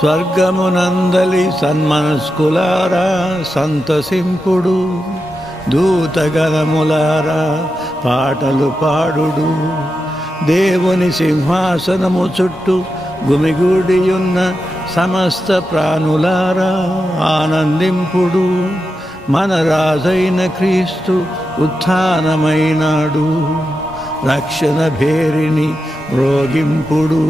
స్వర్గమునందలి సన్మనస్కులారా సంతసింపుడు, దూతగణములారా పాటలు పాడుడు. దేవుని సింహాసనము చుట్టూ గుమిగూడియున్న సమస్త ప్రాణులారా ఆనందింపుడు. మన రాజైన క్రీస్తు ఉత్థానమైనాడు, రక్షణ భేరిని మ్రోగింపుడు.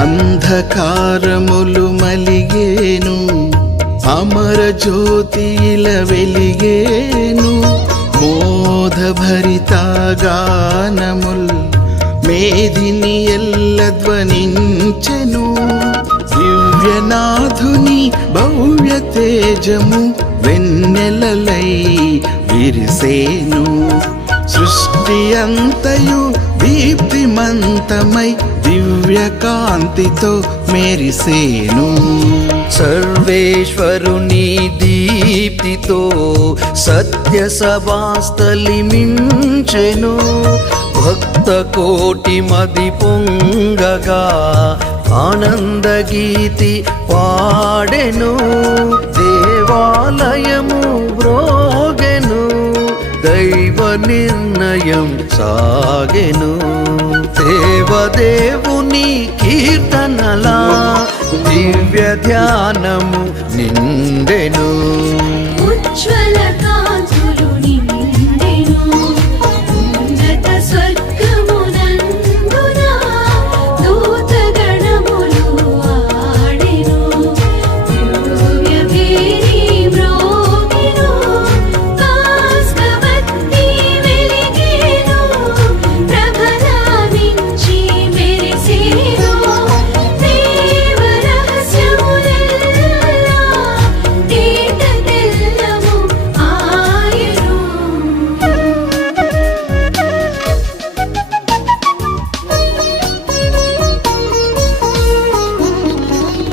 అంధకారములు మలిగేను, అమర జ్యోతిల వెలిగేను. మోదభరిత గానముల్ మేదిని ఎల్ల ధ్వనించెను. దివ్యనాథుని భవ్య తేజము వెన్నెలలై విరిసేను. సృష్టి అంతయు దీప్తిమంతమై దివ్య కాంతితో మెరిసేను. సర్వేశ్వరుని దీప్తితో సత్య సభాస్థలి మించెను. భక్త కోటి మది పొంగగా ఆనంద గీతి పాడెను. దేవాలయము బ్రోగెను, దైవ నిర్ణయం సాగెను. దేవదేవుని కీర్తనలా దివ్య ధ్యానము నిండెను. ఉజ్వల కాంతులు నిండెను, ఉన్నత స్వర్గమునందున దూతగణములు ఆడెను. దివ్య భేరి మ్రోగెను, కాస్కవత్తి వెలిగెను. ప్రభలావించి మెరిసెను. దేవ రహస్యములెల్లా తేటతెల్లము ఆయను.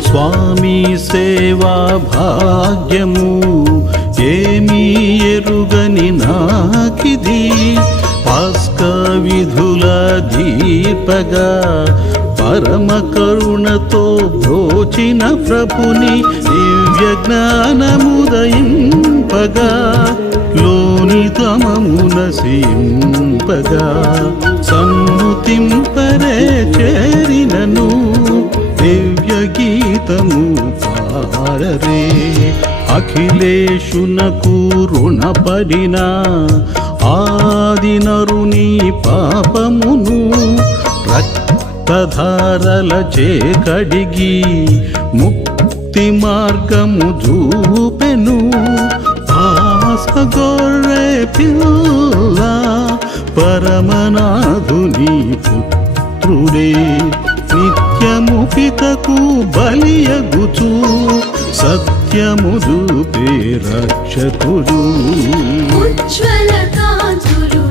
స్వామి సేవా భాగ్యము ఏమీ ఎరుగని నాకిది. పాస్క విధుల దీపగా పరమ కరుణతో బ్రోచిన ప్రభుని దివ్య జ్ఞానముదయింపగా లోనితమమున సింపగా సన్నుతింపరే చేరినను. దివ్య గీతము పాడరే అఖిలేశునకు రుణపడిన ఆది నరుని పాపమును రక్తధారల చేకడిగి ముక్తి మార్గము చూపెను. పాస్క గొర్రె పిల్ల పరమనాథుని పుత్రుడే నిత్యము పితకు బలియగుచు సత్యము చూపే రక్షకుడు. ఉజ్వల కాంతులు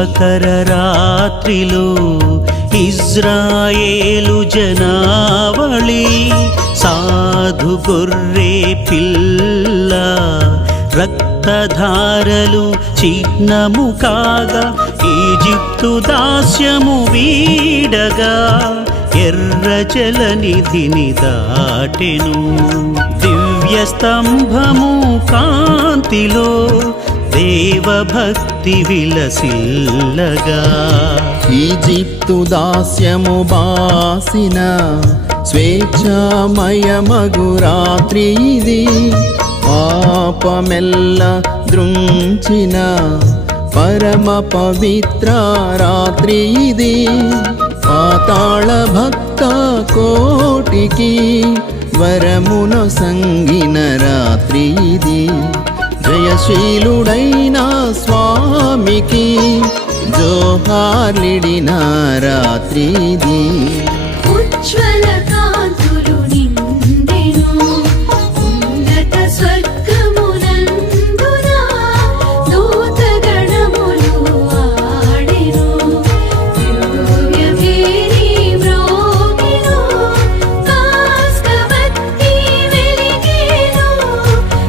శుభకర రాత్రిలో ఇజ్రాయేలు జనావళి సాధు గొర్రె పిల్ల రక్తధారలు చిహ్నము కాగా ఈజిప్తు దాస్యము వీడగా ఎర్ర జలనిధిని దాటెను దివ్య స్తంభము కాంతిలో దేవభక్తి విలసిల్లగా ఈజిప్తు దాస్యము బాసిన స్వేచ్ఛామయమగు రాత్రి ఇది పాపమెల్ల దృంచిన పరమ పవిత్ర రాత్రి ఇది పాతాళ భక్త కోటికి వరమును సంగిన రాత్రి ఇది జయశీలుడైన స్వామికి జోహార్లిడిన రాత్రి ఇది ఉజ్వల కాంతులు నిండెను ఉన్నత స్వర్గమునందున దూతగణములు ఆడెను దివ్యభేరి మ్రోగెను కాస్కవత్తి వెలిగెను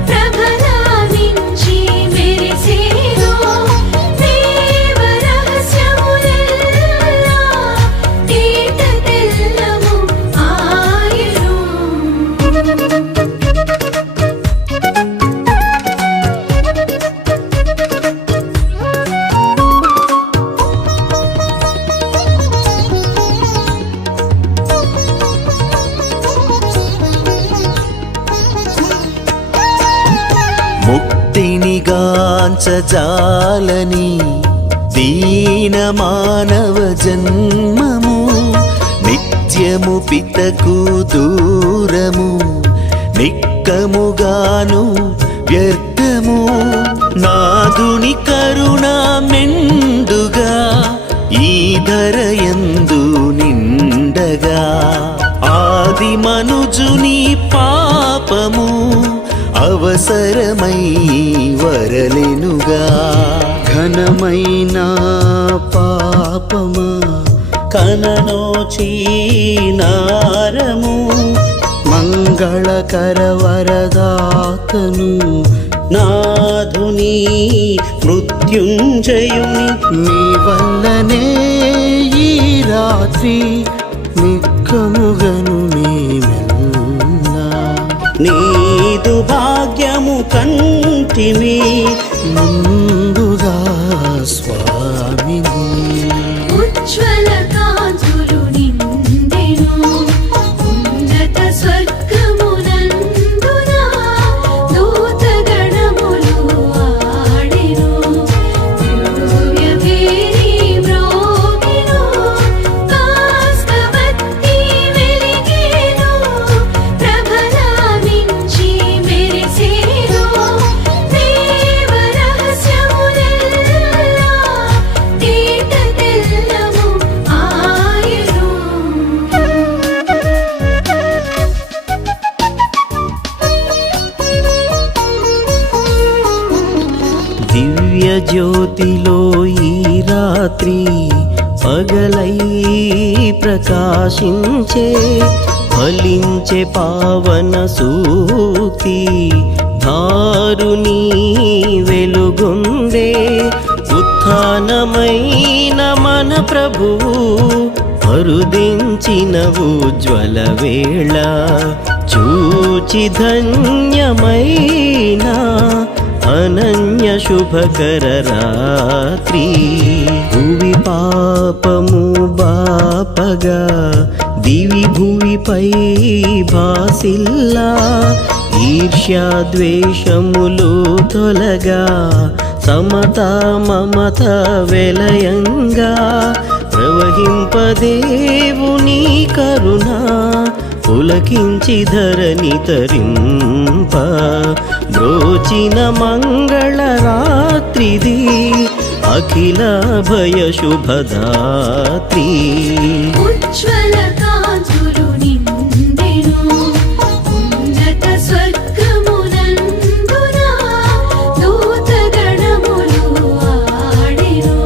ప్రభలావించి మెరిసెను దేవ రహస్యములెల్లా తేట తెల్లము ఆయను ముక్తిని గాంచజాలని దీన మానవ జన్మము నిత్యము పితకు దూరము నిక్కముగాను వ్యర్థము నాదుని కరుణ మెండుగా ఈ ధరయందు నిండగా ఆది మనుజుని పాపము అవసరమై వరలెనుగా ఘనమైన పాపమా కననోచీనారము మంగళకర వరదాతను నాధుని మృత్యుంజయుని నీ వల్లనే ఈ రాత్రి నిక్కముగను మేమెల్లా నీదు భాగ్యము కంటిమి ముందుగా స్వామిని ఉజ్వల కాంతులు నిండెను ఉన్నత స్వర్గమునందున దూతగణములు ఆడెను దివ్యభేరి మ్రోగెను కాస్కవత్తి వెలిగెను ప్రభలావించి మెరిసెను దేవ రహస్యములెల్లా తేట తెల్లము ఆయను దివ్య జ్యోతిలో ఈ రాత్రి పగలై ప్రకాశించే ఫలించే పావన సూక్తి ధారుని వెలుగొందే ఉత్థానమైన మన ప్రభువు అరుదించిన ఉజ్వల వేళ చూచి ధన్యమైన అనన్య శుభకర రాత్రి భువి పాపము బాపగా దివి భువిపై భాసిల్లా ఈర్ష్యా ద్వేషములు తొలగా సమత మమత వెలయంగా ప్రవహింపదేవుని కరుణ పులకించి ధరణి తరింప బ్రోచిన మంగళ రాత్రిది అఖిల భయ శుభదాత్రి ఉజ్వల కాంతులు నిండెను ఉన్నత స్వర్గమునందున దూతగణములు ఆడెను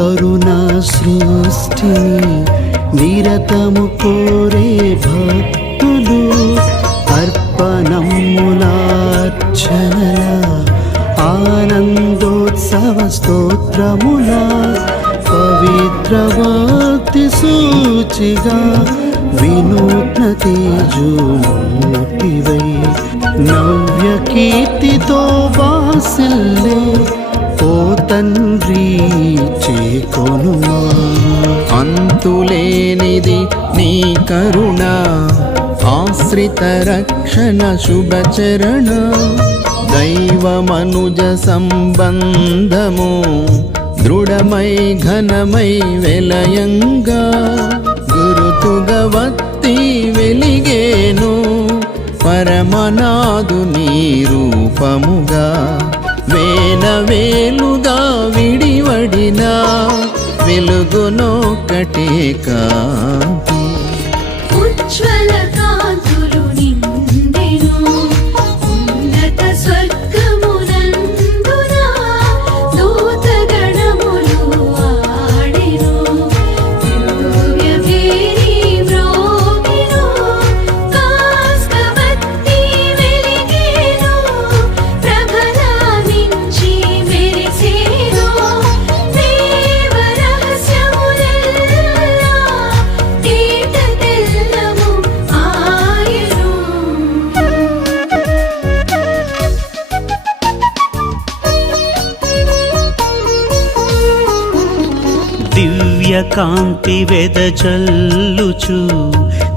కరుణా సృష్టిని నిరతము కోరే భక్తులు అర్పణములార్చనల ఆనందోత్సవ స్తోత్రముల పవిత్ర భక్తి సూచిగా వినూత్న తేజోమూర్తివై నవ్య కీర్తితో వాసిల్లే ఓ తండ్రి చేకొనుమా. అంతులేనిది నీ కరుణ ఆశ్రిత రక్షణ శుభచరణ దైవమనుజ సంబంధము దృఢమై ఘనమై వెలయంగా గురుతుగా వత్తి వెలిగేను పరమనాదు నీ రూపముగా వేలవేలుగా విడివడిన వెలుగునొక్కటే కాంతి. ఉజ్వల కాంతులు నిండెను ఉన్నత స్వర్గమునందున దూతగణములు ఆడెను దివ్యవేణి మ్రోగెను కాస్కవత్తి వెలిగెను ప్రభలామించి మెరిసెను దేవ రహస్యములెల్లా తేట తెల్లము ఆయను. దివ్య కాంతి వెదజల్లుచు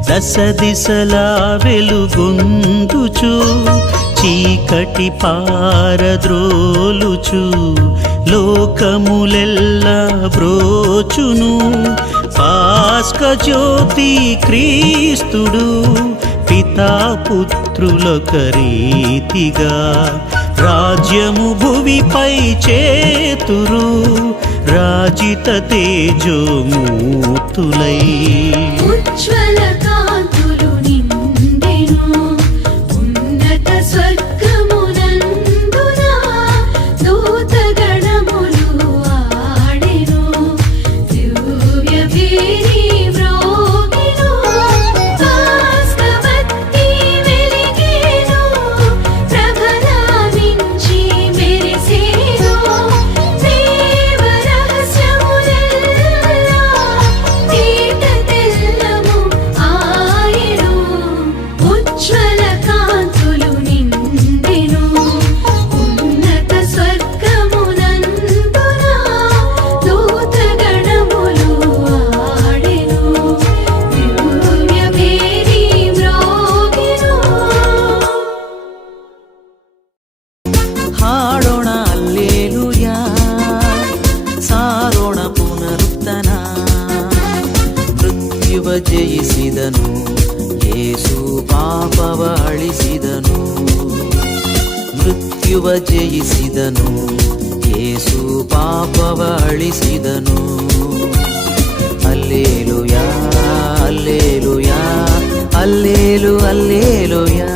దశ దిశలా వెలుగొందుచు చీకటి పారద్రోలుచు లోకములెల్లా బ్రోచును పాస్క జ్యోతి క్రీస్తుడు పితాపుత్రులొక రీతిగా రాజ్యము భువిపై చేతురు రాజిత తేజోమూర్తులై. ఉజ్వల కాంతులు నిండెను ఉన్నత స్వర్గమునందున దూతగణములు ఆడెను దివ్యవేణి మ్రోగెను కాస్కవత్తి వెలిగెను ప్రభలామించి మెరిసెను దేవ రహస్యములెల్లా తేట తెల్లము ఆయను. ఉజ్వల కాంతులు నిండెను ఉన్నత స్వర్గమునందున దూతగణములు ఆడెను దివ్యవేణి మ్రోగెను. ಹಾಡೋಣ ಅಲ್ಲೇಲೂಯಾ ಸಾರೋಣ ಪುನರುತ್ಥಾನ ಮೃತ್ಯುವ ಜಯಿಸಿದನು ಯೇಸು ಪಾಪವ ಅಳಿಸಿದನು ಮೃತ್ಯುವ ಜಯಿಸಿದನು ಯೇಸು ಪಾಪವ ಅಳಿಸಿದನು ಅಲ್ಲೇಲೂಯಾ ಅಲ್ಲೇಲೂಯಾ ಅಲ್ಲೇಲು ಅಲ್ಲೇಲೂಯಾ.